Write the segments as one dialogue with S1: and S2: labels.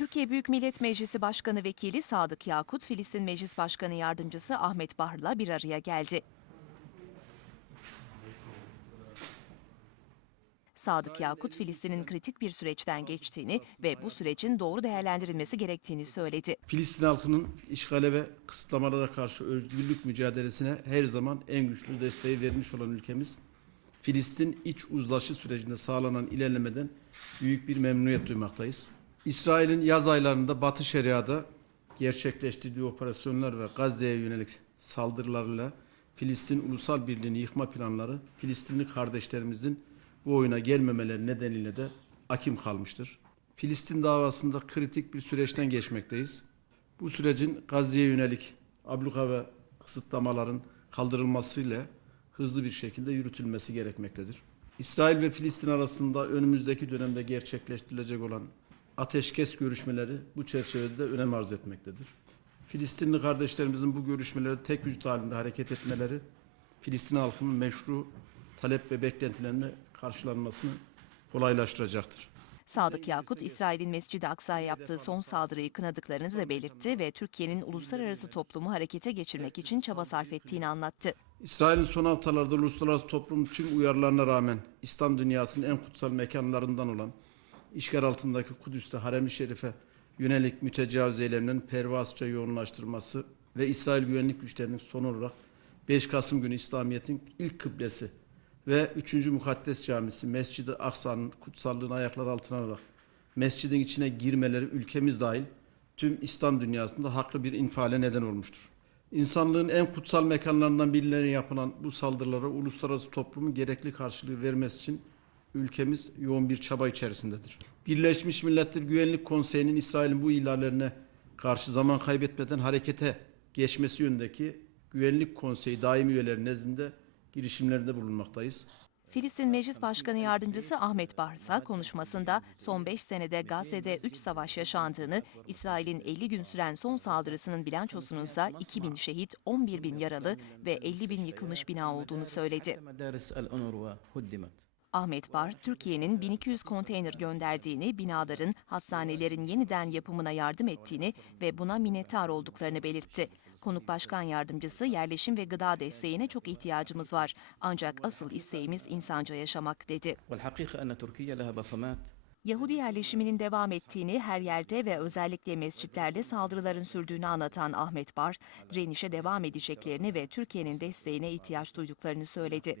S1: Türkiye Büyük Millet Meclisi Başkanı Vekili Sadık Yakut, Filistin Meclis Başkanı Yardımcısı Ahmet Bahr'la bir araya geldi. Sadık Yakut, Filistin'in kritik bir süreçten geçtiğini ve bu sürecin doğru değerlendirilmesi gerektiğini söyledi.
S2: Filistin halkının işgale ve kısıtlamalara karşı özgürlük mücadelesine her zaman en güçlü desteği vermiş olan ülkemiz, Filistin iç uzlaşı sürecinde sağlanan ilerlemeden büyük bir memnuniyet duymaktayız. İsrail'in yaz aylarında Batı Şeria'da gerçekleştirdiği operasyonlar ve Gazze'ye yönelik saldırılarla Filistin ulusal birliğini yıkma planları Filistinli kardeşlerimizin bu oyuna gelmemeleri nedeniyle de akim kalmıştır. Filistin davasında kritik bir süreçten geçmekteyiz. Bu sürecin Gazze'ye yönelik abluka ve kısıtlamaların kaldırılmasıyla hızlı bir şekilde yürütülmesi gerekmektedir. İsrail ve Filistin arasında önümüzdeki dönemde gerçekleştirilecek olan ateşkes görüşmeleri bu çerçevede de önem arz etmektedir. Filistinli kardeşlerimizin bu görüşmeleri tek vücut halinde hareket etmeleri, Filistin halkının meşru talep ve beklentilerine karşılanmasını kolaylaştıracaktır.
S1: Sadık Yakut, İsrail'in Mescid-i Aksa'ya yaptığı son saldırıyı kınadıklarını da belirtti ve Türkiye'nin uluslararası toplumu harekete geçirmek için çaba sarf ettiğini anlattı.
S2: İsrail'in son haftalarda uluslararası toplumun tüm uyarılarına rağmen İslam dünyasının en kutsal mekanlarından olan işgal altındaki Kudüs'te Harem-i Şerif'e yönelik mütecavüz eylemlerinin pervasızca yoğunlaştırması ve İsrail güvenlik güçlerinin son olarak 5 Kasım günü İslamiyet'in ilk kıblesi ve 3. Mukaddes Camisi Mescid-i Aksa'nın kutsallığını ayaklar altına alarak mescidin içine girmeleri ülkemiz dahil tüm İslam dünyasında haklı bir infiale neden olmuştur. İnsanlığın en kutsal mekanlarından birilerine yapılan bu saldırılara uluslararası toplumun gerekli karşılığı vermesi için ülkemiz yoğun bir çaba içerisindedir. Birleşmiş Milletler Güvenlik Konseyi'nin İsrail'in bu ihlallerine karşı zaman kaybetmeden harekete geçmesi yönündeki Güvenlik Konseyi daimi üyeleri nezdinde girişimlerde bulunmaktayız.
S1: Filistin Meclis Başkanı Yardımcısı Ahmet Bahr ise konuşmasında son 5 senede Gazze'de 3 savaş yaşandığını, İsrail'in 50 gün süren son saldırısının bilançosunun ise 2000 şehit, 11 bin yaralı ve 50 bin yıkılmış bina olduğunu söyledi. Ahmet Bar, Türkiye'nin 1200 konteyner gönderdiğini, binaların, hastanelerin yeniden yapımına yardım ettiğini ve buna minnettar olduklarını belirtti. Konuk Başkan Yardımcısı yerleşim ve gıda desteğine çok ihtiyacımız var. Ancak asıl isteğimiz insanca yaşamak dedi. Yahudi yerleşiminin devam ettiğini her yerde ve özellikle mescitlerde saldırıların sürdüğünü anlatan Ahmet Bar, direnişe devam edeceklerini ve Türkiye'nin desteğine ihtiyaç duyduklarını söyledi.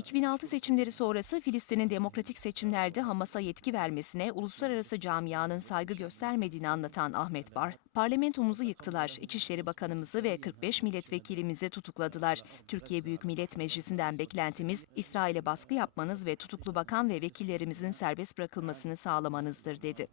S1: 2006 seçimleri sonrası Filistin'in demokratik seçimlerde Hamas'a yetki vermesine uluslararası camianın saygı göstermediğini anlatan Ahmet Bar, parlamentomuzu yıktılar, İçişleri Bakanımızı ve 45 milletvekilimizi tutukladılar. Türkiye Büyük Millet Meclisi'nden beklentimiz İsrail'e baskı yapmanız ve tutuklu bakan ve vekillerimizin serbest bırakılmasını sağlamanızdır dedi.